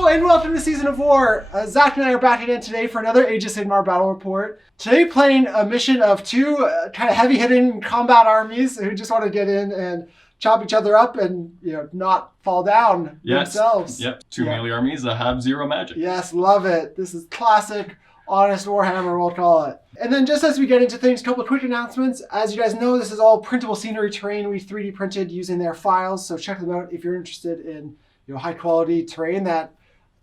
Hello and welcome to Season of War. Zack and I are back again today for another Age of Sigmar battle report. Today playing a mission of two kind of heavy-hitting combat armies who just want to get in and chop each other up and not fall down themselves. Yep, two melee armies that have zero magic. Yes, love it. This is classic, honest Warhammer, we'll call it. And then just as we get into things, a couple of quick announcements. As you guys know, this is all printable scenery terrain we 3D printed using their files, so check them out if you're interested in high quality terrain that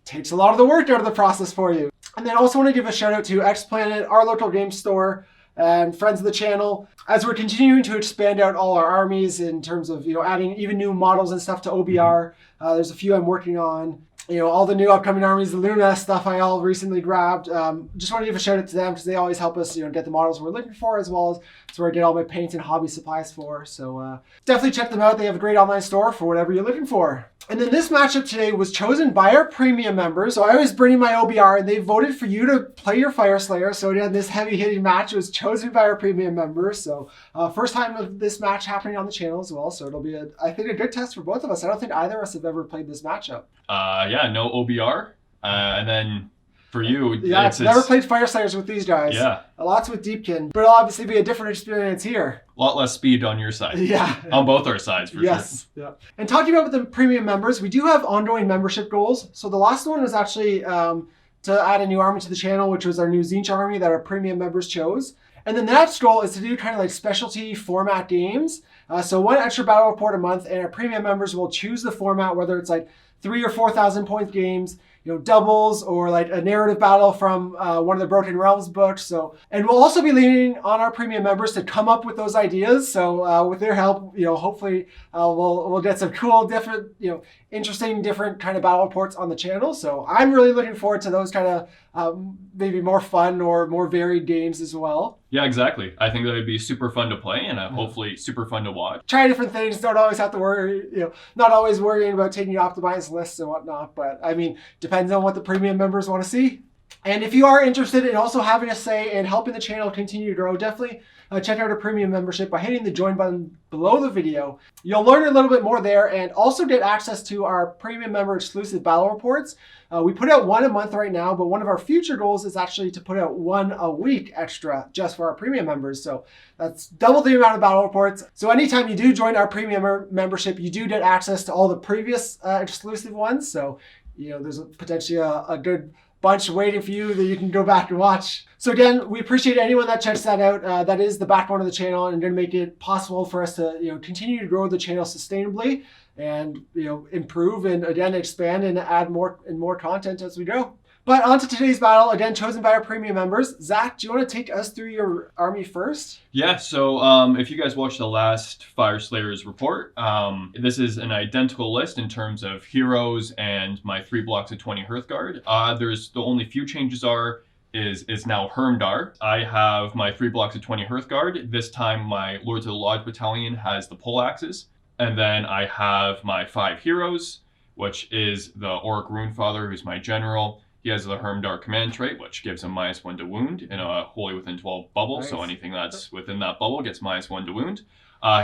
takes a lot of the work out of the process for you. And then I also want to give a shout out to X Planet, our local game store, and friends of the channel, as we're continuing to expand out all our armies in terms of adding even new models and stuff to OBR. There's a few I'm working on. All the new upcoming armies, the Luna stuff I all recently grabbed. Just want to give a shout out to them because they always help us get the models we're looking for, as well as it's where I get all my paints and hobby supplies for. So definitely check them out. They have a great online store for whatever you're looking for. And then this matchup today was chosen by our premium members. So I was bringing my OBR and they voted for you to play your Fyreslayers. So again, this heavy hitting match was chosen by our premium members. So first time of this match happening on the channel as well. So it'll be, I think, a good test for both of us. I don't think either of us have ever played this matchup. Yeah, no OBR. And then for you, I've never played Fyreslayers with these guys. Yeah. Lots with Deepkin, but it'll obviously be a different experience here. A lot less speed on your side. Yeah. On both our sides, for sure. Yeah. And talking about the premium members, we do have ongoing membership goals. So the last one was actually to add a new army to the channel, which was our new Tzeentch army that our premium members chose. And then the next goal is to do kind of like specialty format games. So one extra battle report a month, and our premium members will choose the format, whether it's like 3,000 or 4,000 point games, doubles, or like a narrative battle from one of the Broken Realms books. So, and we'll also be leaning on our premium members to come up with those ideas. So with their help, hopefully we'll get some cool, different, interesting, different kind of battle reports on the channel. So I'm really looking forward to those kind of maybe more fun or more varied games as well. Yeah, exactly. I think that would be super fun to play and hopefully super fun to watch. Try different things. Don't always have to worry, not always worrying about taking optimized lists and whatnot. But I mean, depends on what the premium members want to see. And if you are interested in also having a say and helping the channel continue to grow, definitely check out our premium membership by hitting the join button below the video. You'll learn a little bit more there and also get access to our premium member exclusive battle reports. We put out one a month right now, but one of our future goals is actually to put out one a week extra just for our premium members. So that's double the amount of battle reports. So anytime you do join our premium membership, you do get access to all the previous exclusive ones. So there's potentially a good bunch waiting for you that you can go back and watch. So again, we appreciate anyone that checks that out. That is the backbone of the channel and going to make it possible for us to continue to grow the channel sustainably and improve and again expand and add more and more content as we go. But on to today's battle, again chosen by our premium members. Zack, do you want to take us through your army first? Yeah, so if you guys watched the last Fyreslayers report, this is an identical list in terms of heroes and my 3 blocks of 20 Hearthguard. There's the only few changes is now Hermdar. I have my 3 blocks of 20 Hearthguard. This time my Lords of the Lodge battalion has the poleaxes. And then I have my 5 heroes, which is the Orc Runefather, who's my general. He has the Hermdar command trait, which gives him -1 to wound in a Wholly Within 12 bubble. Nice. So anything that's within that bubble gets -1 to wound.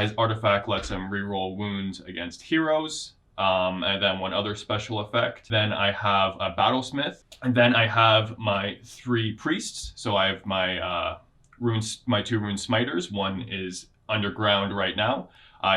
His artifact lets him reroll wounds against heroes. And then one other special effect. Then I have a Battlesmith. And then I have my 3 priests. So I have my my 2 rune smiters. One is underground right now.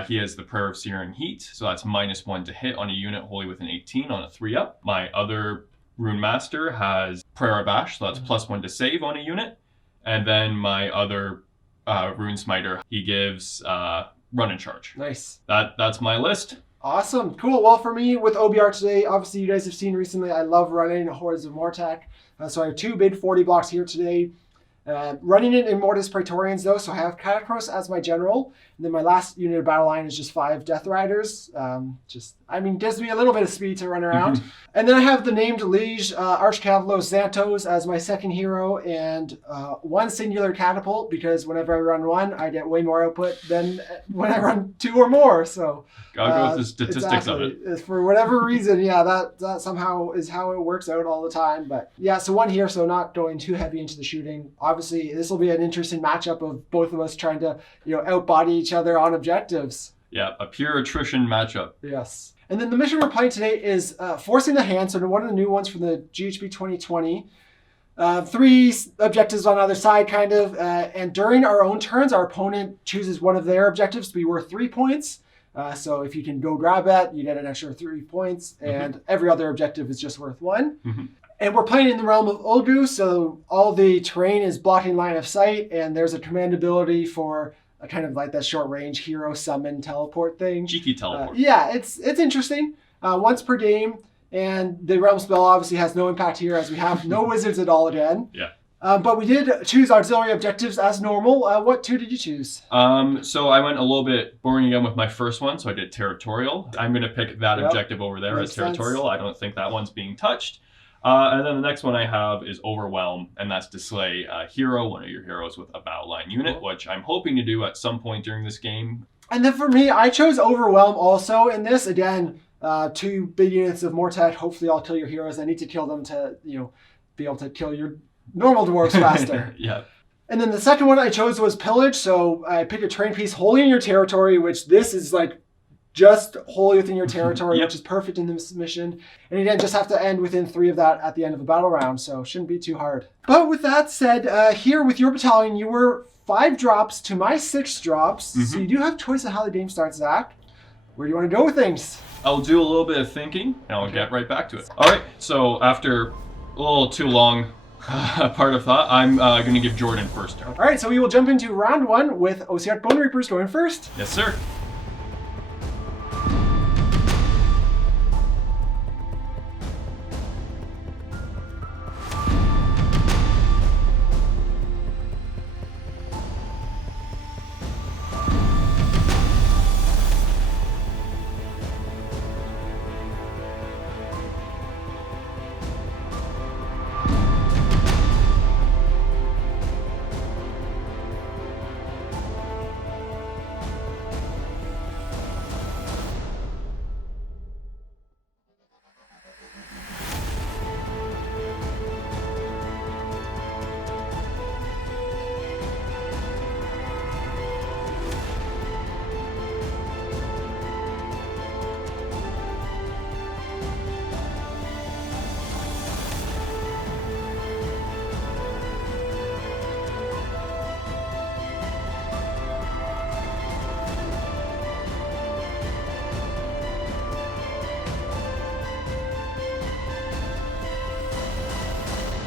He has the Prayer of Searing Heat. So that's -1 to hit on a unit Wholly Within 18 on a 3-up. My other Rune Master has Prayer of Ash, so that's +1 to save on a unit. And then my other Rune Smiter, he gives Run and Charge. Nice. That's my list. Awesome. Cool. Well, for me with OBR today, obviously you guys have seen recently, I love running Hordes of Mortek. So I have 2 big 40 blocks here today. Running it in Mortis Praetorians though, so I have Catacross as my general, and then my last unit of battle line is just 5 Death Riders. Gives me a little bit of speed to run around. And then I have the named Liege Archcavalos Xantos as my second hero, and 1 singular catapult, because whenever I run 1, I get way more output than when I run 2 or more. So gotta go with the statistics of it. For whatever reason, yeah, that somehow is how it works out all the time. But yeah, so 1 here, so not going too heavy into the shooting. Obviously, this will be an interesting matchup of both of us trying to outbody each other on objectives. Yeah, a pure attrition matchup. Yes. And then the mission we're playing today is Forcing the Hand, so one of the new ones from the GHB 2020. 3 objectives on either side, kind of. And during our own turns, our opponent chooses one of their objectives to be worth 3 points. So if you can go grab that, you get an extra 3 points. And every other objective is just worth 1. And we're playing in the realm of Ulgu, so all the terrain is blocking line of sight. And there's a command ability for a kind of like that short range hero summon teleport thing. Cheeky teleport. Yeah, it's interesting. Once per game. And the realm spell obviously has no impact here as we have no wizards at all again. Yeah. But we did choose auxiliary objectives as normal. What 2 did you choose? So I went a little bit boring again with my first one, so I did territorial. I'm going to pick that objective over there as territorial. Sense. I don't think that one's being touched. And then the next one I have is overwhelm, and that's to slay a hero, one of your heroes with a battle line unit, which I'm hoping to do at some point during this game. And then for me, I chose overwhelm also in this. Again, 2 big units of Mortet. Hopefully I'll kill your heroes. I need to kill them to, be able to kill your normal dwarves faster. Yeah. And then the second one I chose was pillage. So I picked a terrain piece wholly in your territory, which this is like just wholly within your territory, which is perfect in this mission. And again, just have to end within 3 of that at the end of the battle round. So shouldn't be too hard. But with that said, here with your battalion, you were 5 drops to my 6 drops. So you do have choice of how the game starts, Zach. Where do you want to go with things? I'll do a little bit of thinking, and I'll get right back to it. All right, so after a little too long part of thought, I'm going to give Jordan first turn. All right, so we will jump into round 1 with Ossiarch Bonereapers going first. Yes, sir.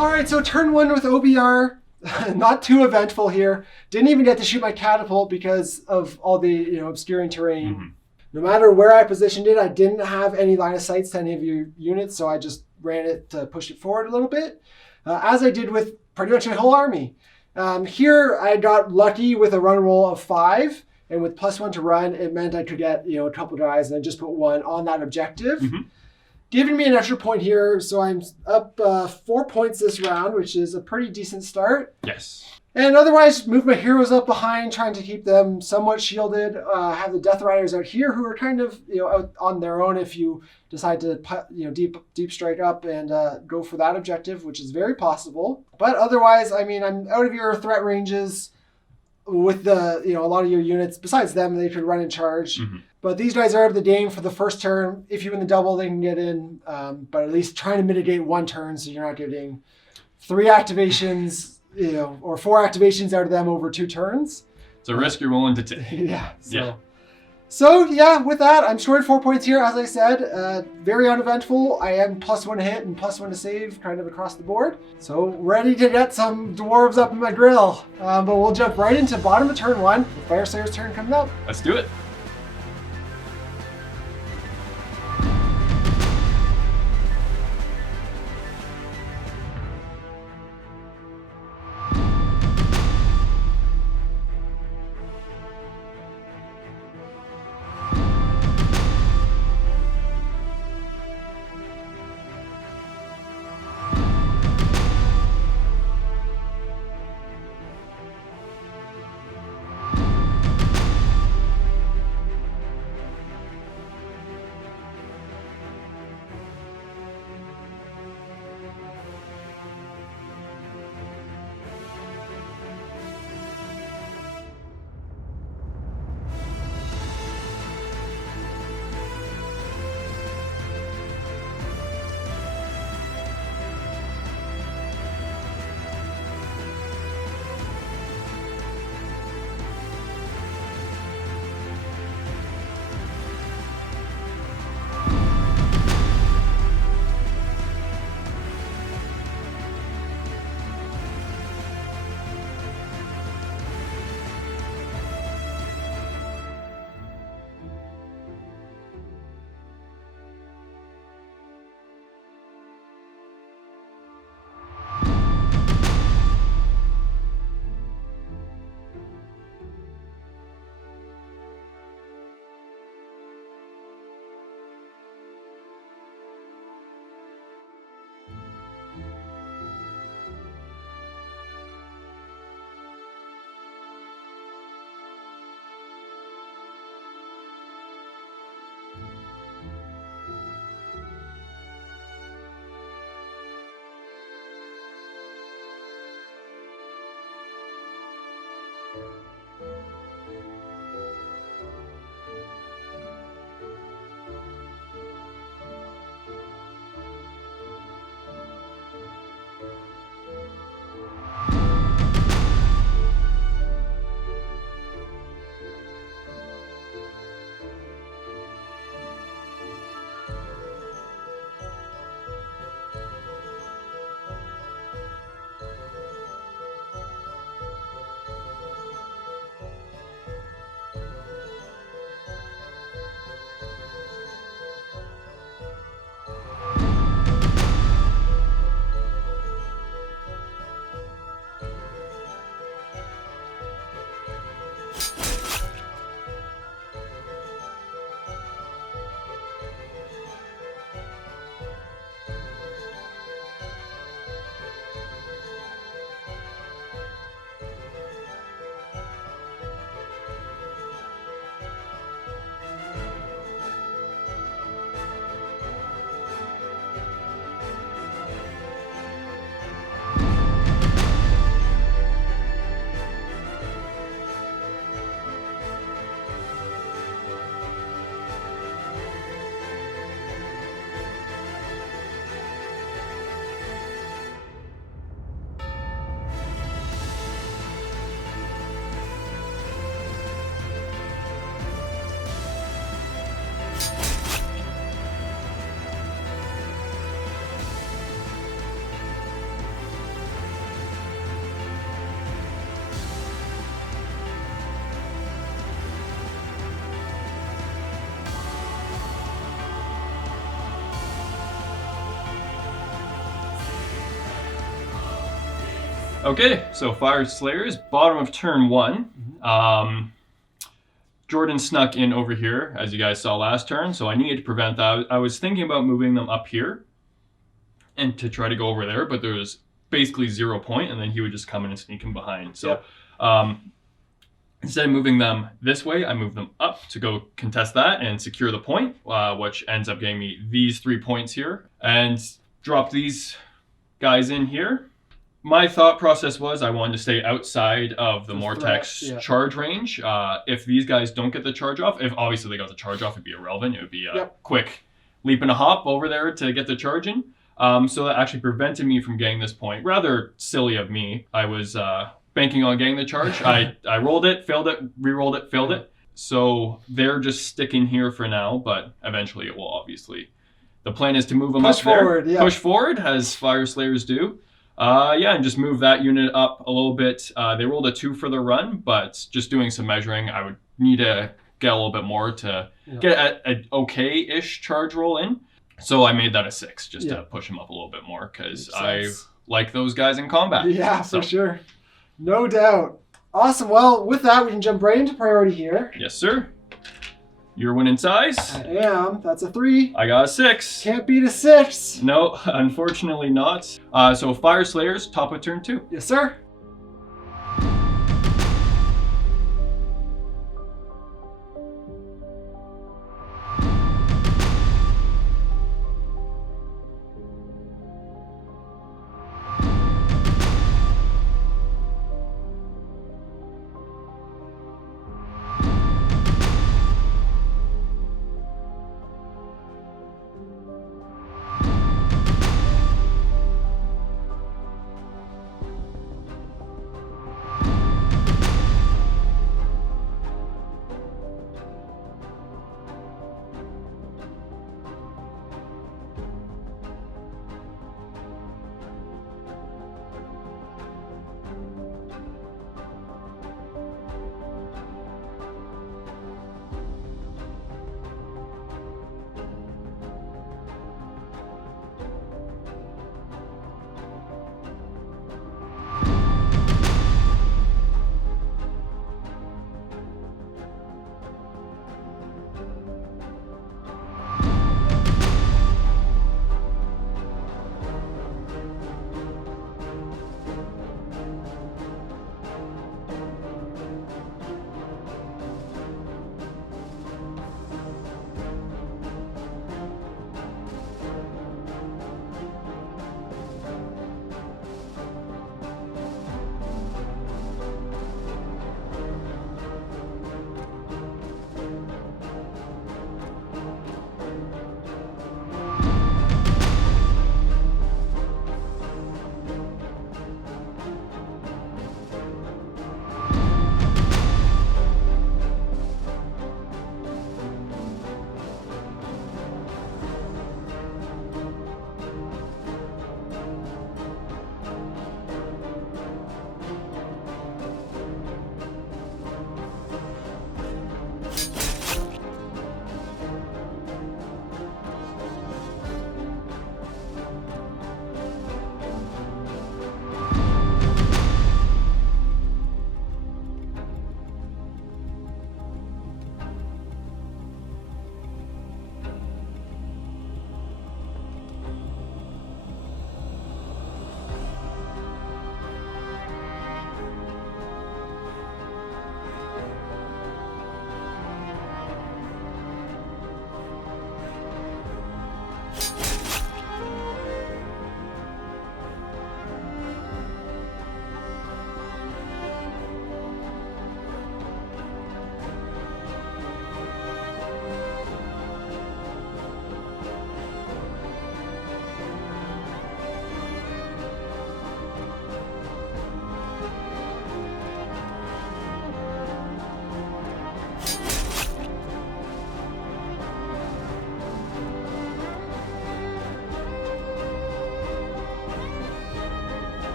All right, so turn 1 with OBR. Not too eventful here. Didn't even get to shoot my catapult because of all the obscuring terrain. No matter where I positioned it, I didn't have any line of sight to any of your units, so I just ran it to push it forward a little bit, as I did with pretty much my whole army. Here, I got lucky with a run roll of 5, and with +1 to run, it meant I could get a couple guys and then just put 1 on that objective. Giving me an extra point here, so I'm up 4 points this round, which is a pretty decent start. Yes. And otherwise, move my heroes up behind, trying to keep them somewhat shielded. Have the Death Riders out here, who are kind of out on their own if you decide to deep strike up and go for that objective, which is very possible. But otherwise, I mean, I'm out of your threat ranges with the a lot of your units. Besides them, they could run in charge. But these guys are out of the game for the first turn. If you win the double, they can get in. But at least trying to mitigate 1 turn so you're not getting 3 activations, or 4 activations out of them over 2 turns. It's a risk you're willing to take. Yeah. So yeah, with that, I'm scoring 4 points here, as I said. Very uneventful. I am +1 to hit and +1 to save, kind of across the board. So ready to get some dwarves up in my grill. But we'll jump right into bottom of turn 1. The Fyreslayers' turn coming up. Let's do it. Okay, so Fyreslayers, bottom of turn 1. Jordan snuck in over here, as you guys saw last turn, so I needed to prevent that. I was thinking about moving them up here and to try to go over there, but there was basically 0 point, and then he would just come in and sneak in behind. So instead of moving them this way, I moved them up to go contest that and secure the point, which ends up getting me these 3 points here, and drop these guys in here. My thought process was I wanted to stay outside of the Mortex charge range. If these guys don't get the charge off, if obviously they got the charge off, it'd be irrelevant. It would be a quick leap and a hop over there to get the charge in. So that actually prevented me from getting this point. Rather silly of me. I was banking on getting the charge. I rolled it, failed it, re-rolled it, failed it. So they're just sticking here for now, but eventually it will obviously. The plan is to move them up there. Push forward, as Fyreslayers do. And just move that unit up a little bit. They rolled a 2 for the run, but just doing some measuring, I would need to get a little bit more to get an okay-ish charge roll in. So I made that a 6 just to push them up a little bit more because I like those guys in combat. Yeah, for sure. No doubt. Awesome. Well, with that, we can jump right into priority here. Yes, sir. You're winning size. I am. That's a 3. I got a 6. Can't beat a 6. No, unfortunately not. So Fyreslayers, top of turn 2. Yes, sir.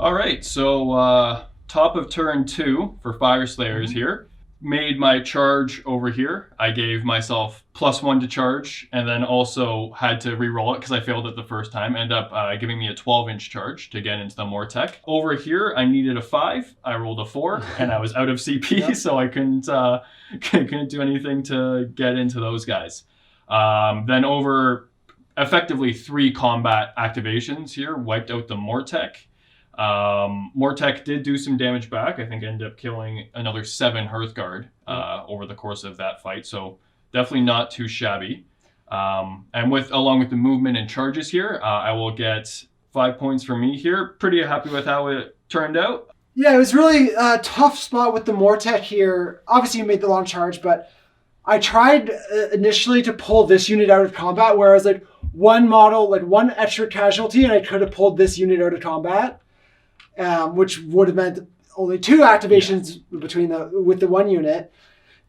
All right, so top of turn 2 for Fyreslayers here. Made my charge over here. I gave myself +1 to charge, and then also had to re-roll it because I failed it the first time. Ended up giving me a 12-inch charge to get into the Mortec. Over here, I needed a 5. I rolled a 4, and I was out of CP, yep. So I couldn't do anything to get into those guys. Then over effectively 3 combat activations here, wiped out the Mortec. Mortec did do some damage back. I think ended up killing another 7 Hearthguard over the course of that fight. So definitely not too shabby. And along with the movement and charges here, I will get 5 points for me here. Pretty happy with how it turned out. Yeah, it was really a tough spot with the Mortec here. Obviously, you made the long charge, but I tried initially to pull this unit out of combat, whereas like one model, like one extra casualty, and I could have pulled this unit out of combat. Which would have meant only 2 activations with the one unit.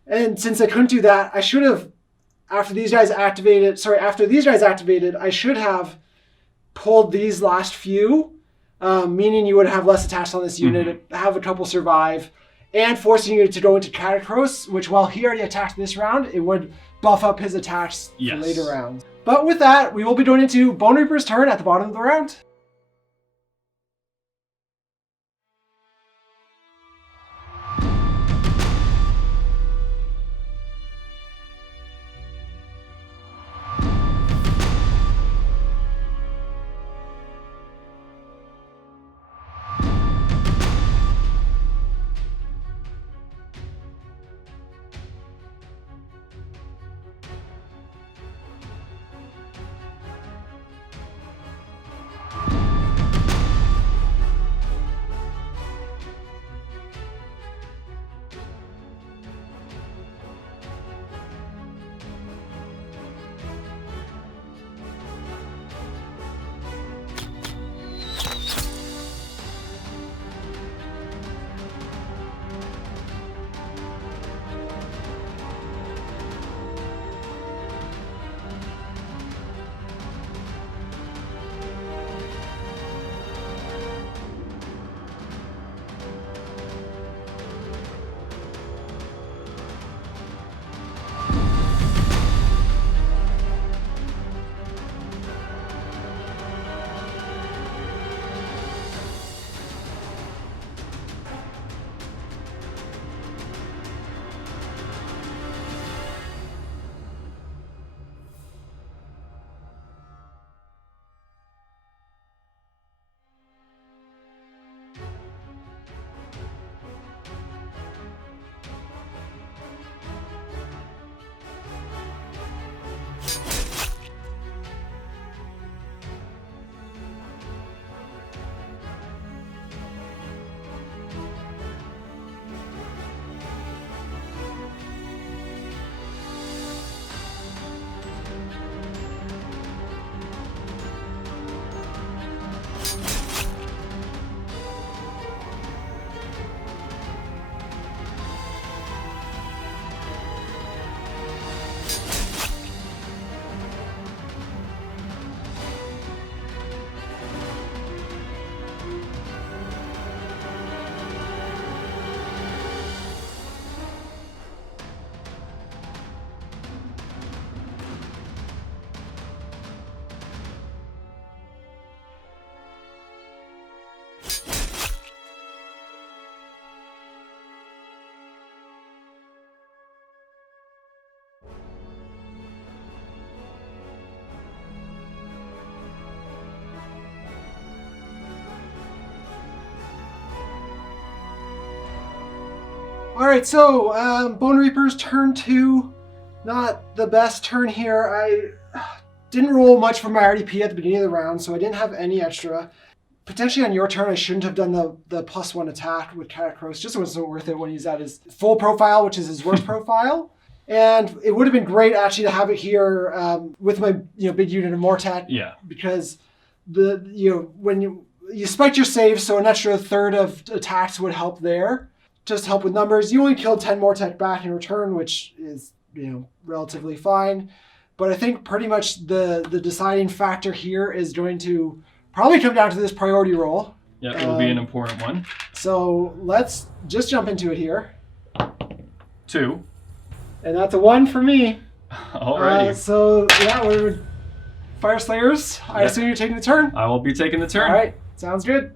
And since I couldn't do that, I should have, after these guys activated, I should have pulled these last few, meaning you would have less attacks on this unit, have a couple survive, and forcing you to go into Catacross, which while he already attacked this round, it would buff up his attacks for later rounds. But with that, we will be going into Bonereaper's turn at the bottom of the round. Alright, so Bonereapers turn 2. Not the best turn here. I didn't roll much for my RDP at the beginning of the round, so I didn't have any extra. Potentially on your turn, I shouldn't have done the +1 attack with Catacross. Just wasn't worth it when he's at his full profile, which is his worst profile. And it would have been great actually to have it here with my big unit of Mortec. Yeah. Because when you spiked your saves, so an extra third of attacks would help there. Just help with numbers. You only killed 10 Mortec back in return, which is relatively fine. But I think pretty much the deciding factor here is going to probably come down to this priority roll. Yeah, it will be an important one. So let's just jump into it here. 2. And that's a 1 for me. Alrighty. So yeah, we're Fyreslayers. I assume you're taking the turn. I will be taking the turn. All right, sounds good.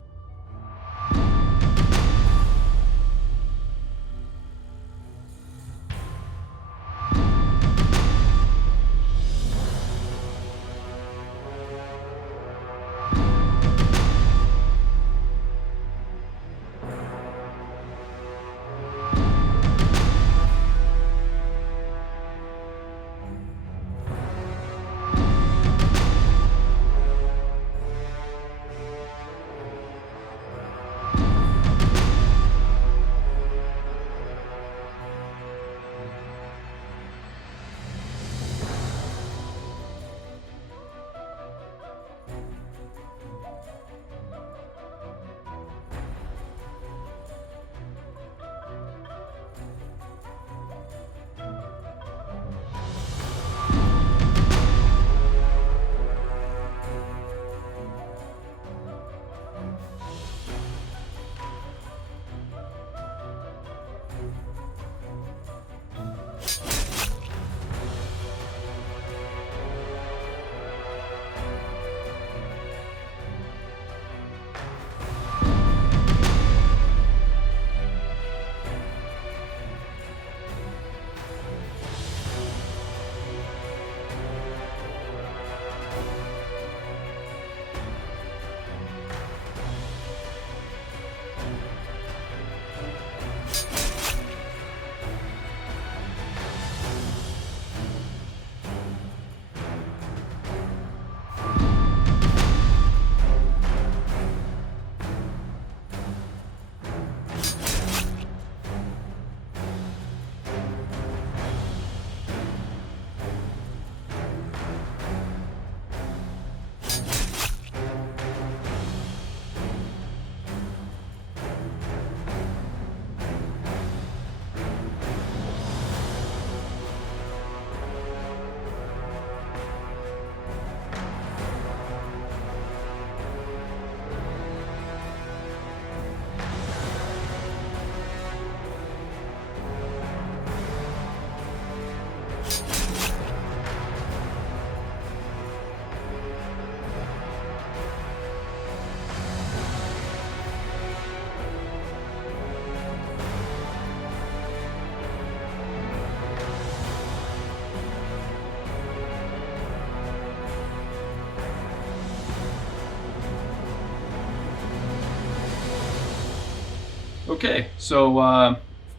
Okay, so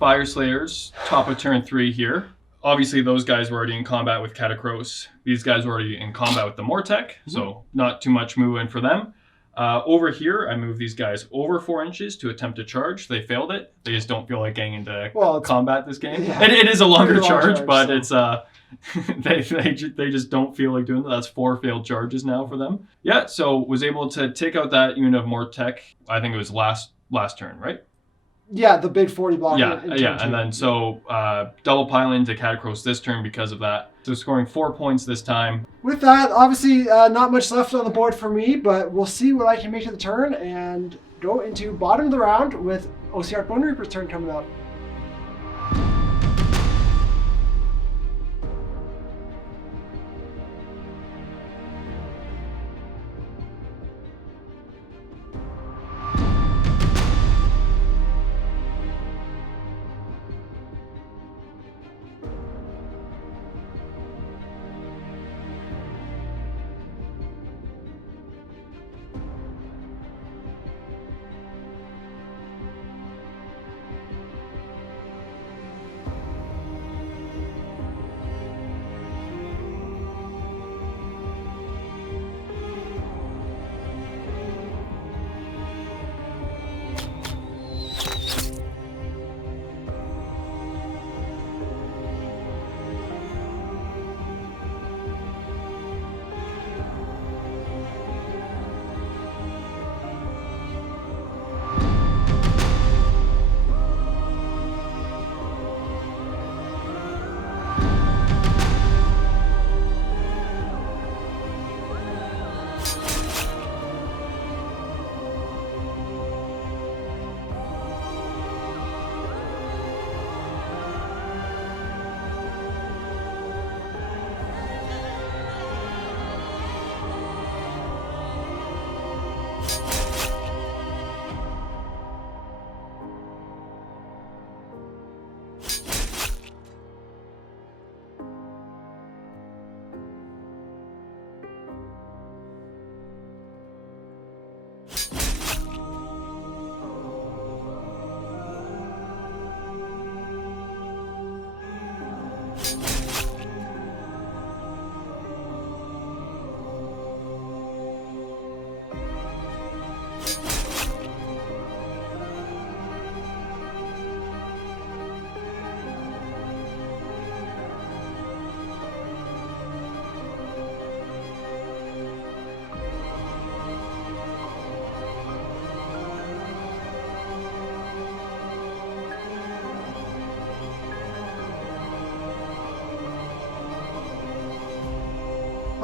Fyreslayers, top of turn 3 here. Obviously, those guys were already in combat with Catacross. These guys were already in combat with the Mortec, so not too much moving for them. Over here, I moved these guys over 4 inches to attempt to charge. They failed it. They just don't feel like getting into combat this game. Yeah, it is a longer charge, charge, but so. it's they just don't feel like doing that. That's 4 failed charges now for them. Yeah, so was able to take out that unit of Mortec. I think it was last turn, right? Yeah, the big 40 block. Yeah, and then so double pile into Catacross this turn because of that. So scoring 4 points this time. With that, obviously not much left on the board for me, but we'll see what I can make to the turn and go into bottom of the round with Ossiarch Bonereapers' turn coming up.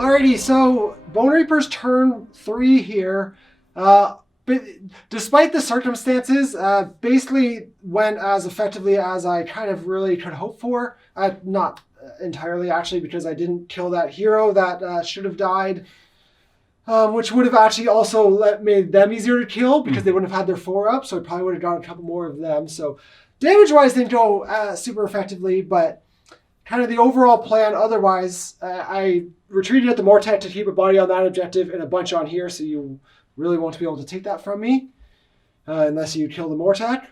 Alrighty, so Bonereapers turn 3 here. But despite the circumstances, basically went as effectively as I kind of really could hope for. Not entirely, actually, because I didn't kill that hero that should have died. Which would have actually also made them easier to kill because they wouldn't have had their 4 up, so I probably would have got a couple more of them. So damage-wise didn't go super effectively, but kind of the overall plan otherwise, I retreated at the Mortet to keep a body on that objective and a bunch on here, so you really won't be able to take that from me unless you kill the Mortet.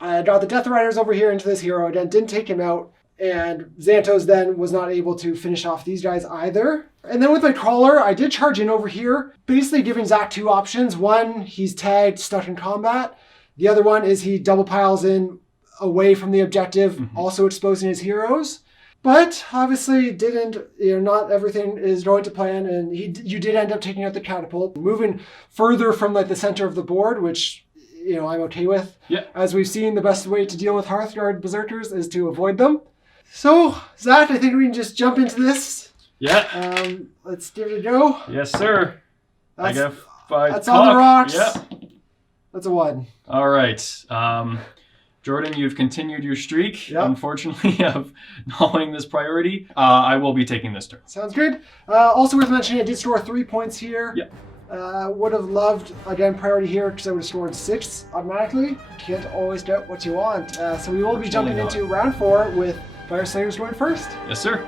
I got the Death Riders over here into this hero, again, didn't take him out, and Xantos then was not able to finish off these guys either. And then with my Crawler, I did charge in over here, basically giving Zack 2 options. One, he's tagged, stuck in combat. The other one is he double piles in away from the objective, also exposing his heroes. But obviously didn't, not everything is going to plan, and you did end up taking out the catapult, moving further from like the center of the board, which I'm okay with. Yeah. As we've seen, the best way to deal with Hearthguard Berserkers is to avoid them. So, Zack, I think we can just jump into this. Yeah. Let's give it a go. Yes, sir. I got 5. That's on the rocks. Yeah. That's a 1. All right. Jordan, you've continued your streak, unfortunately, of knowing this priority. I will be taking this turn. Sounds good. Also worth mentioning, I did score 3 points here. Yeah. Would have loved, again, priority here because I would have scored 6 automatically. Can't always get what you want. So we will be jumping into round 4 with Fyreslayers going first. Yes, sir.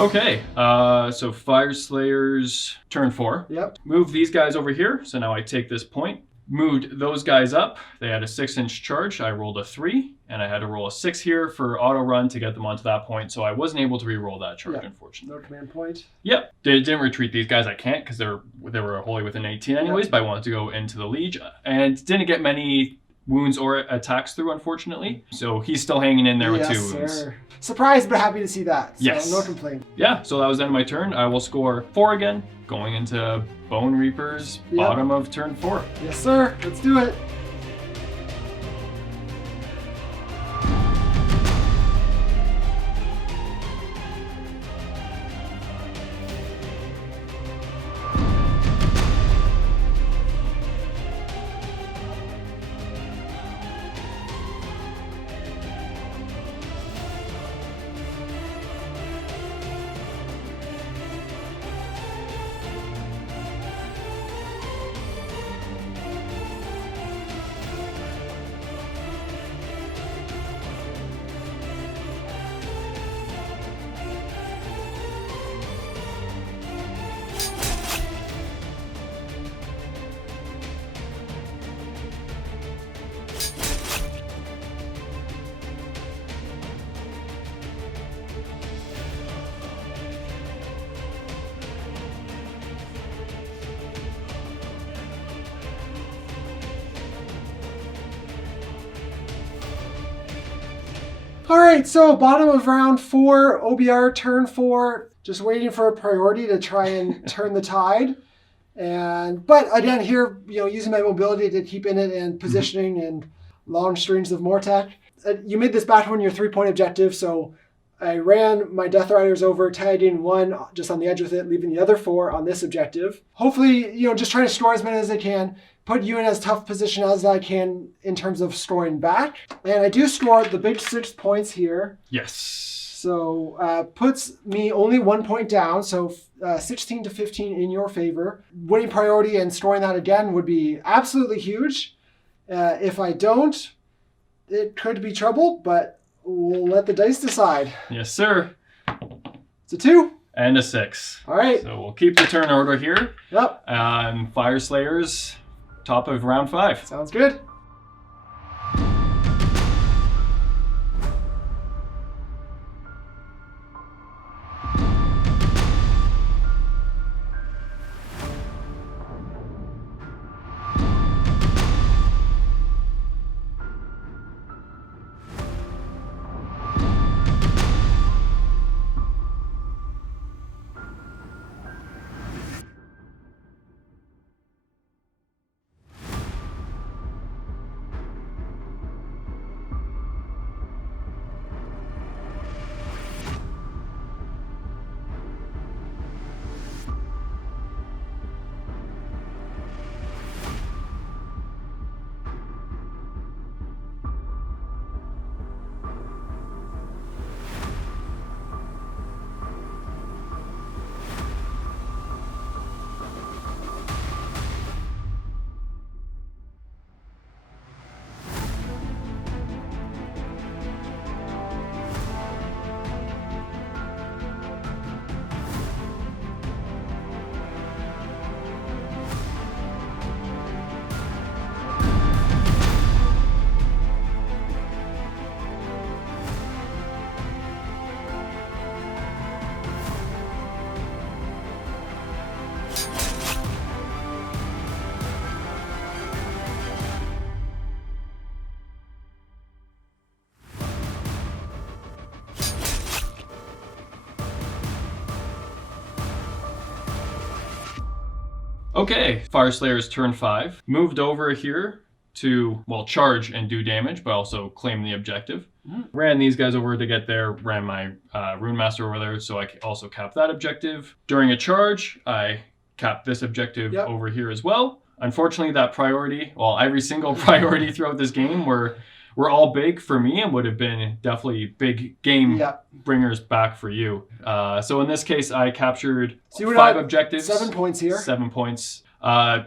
Okay, so Fyreslayers turn 4. Yep. Move these guys over here, so now I take this point. Moved those guys up. They had a 6-inch charge. I rolled a 3, and I had to roll a 6 here for auto run to get them onto that point, so I wasn't able to re-roll that charge, unfortunately. No command point. Yep. They didn't retreat these guys. I can't because they were wholly within 18 anyways, but I wanted to go into the Liege, and didn't get many wounds or attacks through, unfortunately. So he's still hanging in there with 2 wounds. Sir. Surprised, but happy to see that. So yes. No complaint. Yeah, so that was the end of my turn. I will score 4 again, going into Bonereapers, bottom of turn 4. Yes, sir. Let's do it. All right, so bottom of round 4, OBR turn 4, just waiting for a priority to try and turn the tide. But again, here, using my mobility to keep in it and positioning and long strings of Mortec. You made this battle on your 3-point objective, so I ran my Death Riders over, tagging 1 just on the edge with it, leaving the other 4 on this objective. Hopefully, just trying to store as many as I can, put you in as tough position as I can in terms of scoring back. And I do store the big 6 points here. Yes. So puts me only 1 point down, so 16 to 15 in your favor. Winning priority and storing that again would be absolutely huge. If I don't, it could be trouble, but we'll let the dice decide. Yes, sir. It's a 2. And a 6. All right. So we'll keep the turn order here. Yep. Fyreslayers, top of round 5. Sounds good. Okay, Fyreslayers turn 5. Moved over here to, charge and do damage, but also claim the objective. Ran these guys over to get there, ran my Rune Master over there, so I also capped that objective. During a charge, I capped this objective over here as well. Unfortunately, that priority, every single priority throughout this game were all big for me and would have been definitely big game bringers back for you. So in this case, I captured 5 objectives. 7 points here. 7 points.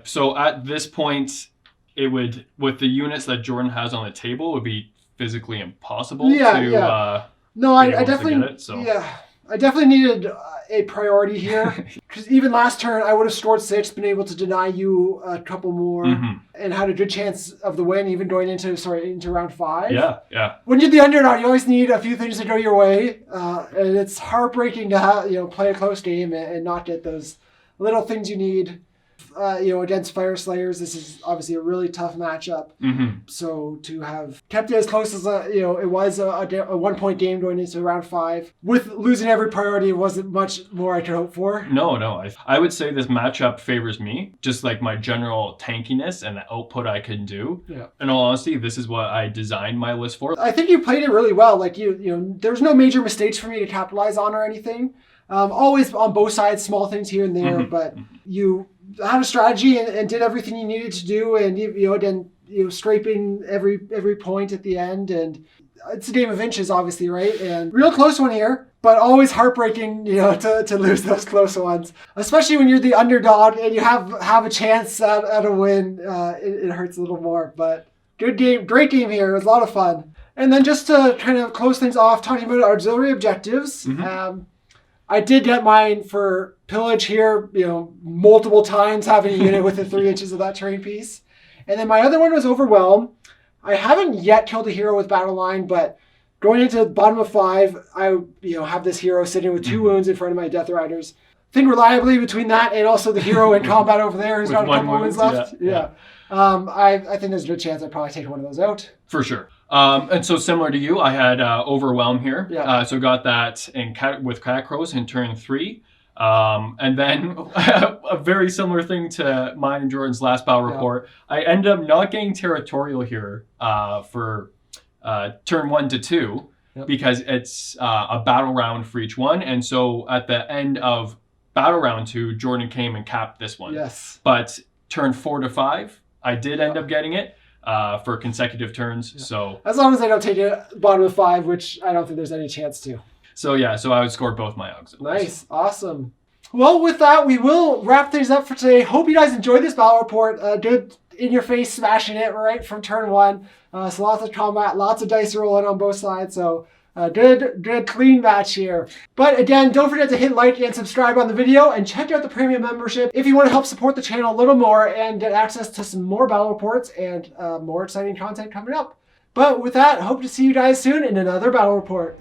So at this point, it would, with the units that Jordan has on the table, it would be physically impossible to No, I definitely get it, so. I definitely needed a priority here, because even last turn I would have scored 6, been able to deny you a couple more, and had a good chance of the win, even going into round 5. Yeah. When you're the underdog, you always need a few things to go your way, and it's heartbreaking to have, play a close game and not get those little things you need. Against Fyreslayers, this is obviously a really tough matchup. So to have kept it as close as it was a 1-point game going into round 5, with losing every priority, it wasn't much more I could hope for. No. I would say this matchup favors me, just like my general tankiness and the output I can do. Yeah. In all honesty, this is what I designed my list for. I think you played it really well. Like there's no major mistakes for me to capitalize on or anything. Always on both sides, small things here and there, but you had a strategy and did everything you needed to do, and then scraping every point at the end, and it's a game of inches, obviously, right? And real close one here, but always heartbreaking, to lose those close ones, especially when you're the underdog and you have a chance at a win. It hurts a little more, but good game, great game here. It was a lot of fun. And then just to kind of close things off, talking about auxiliary objectives. I did get mine for pillage here, multiple times, having a unit within 3 inches of that terrain piece. And then my other one was overwhelm. I haven't yet killed a hero with battle line, but going into the bottom of 5, I have this hero sitting with 2 wounds in front of my Death Riders. Think reliably between that and also the hero in combat over there who's got a couple wounds left. Yeah. I think there's a good chance I'd probably take one of those out. For sure. And so similar to you, I had Overwhelm here. So got that with Cat Crows in turn 3. And then a very similar thing to mine and Jordan's last battle report. I ended up not getting territorial here for turn 1 to 2 because it's a battle round for each one. And so at the end of battle round 2, Jordan came and capped this one. Yes. But turn 4 to 5, I did end up getting it for consecutive turns. Yeah. So as long as I don't take it bottom of 5, which I don't think there's any chance to. So yeah, so I would score both my auxiliaries. Nice, awesome. Well, with that, we will wrap things up for today. Hope you guys enjoyed this battle report. Good in your face, smashing it right from turn 1. So lots of combat, lots of dice rolling on both sides. So good, clean match here. But again, don't forget to hit like and subscribe on the video, and check out the premium membership if you want to help support the channel a little more and get access to some more battle reports and more exciting content coming up. But with that, hope to see you guys soon in another battle report.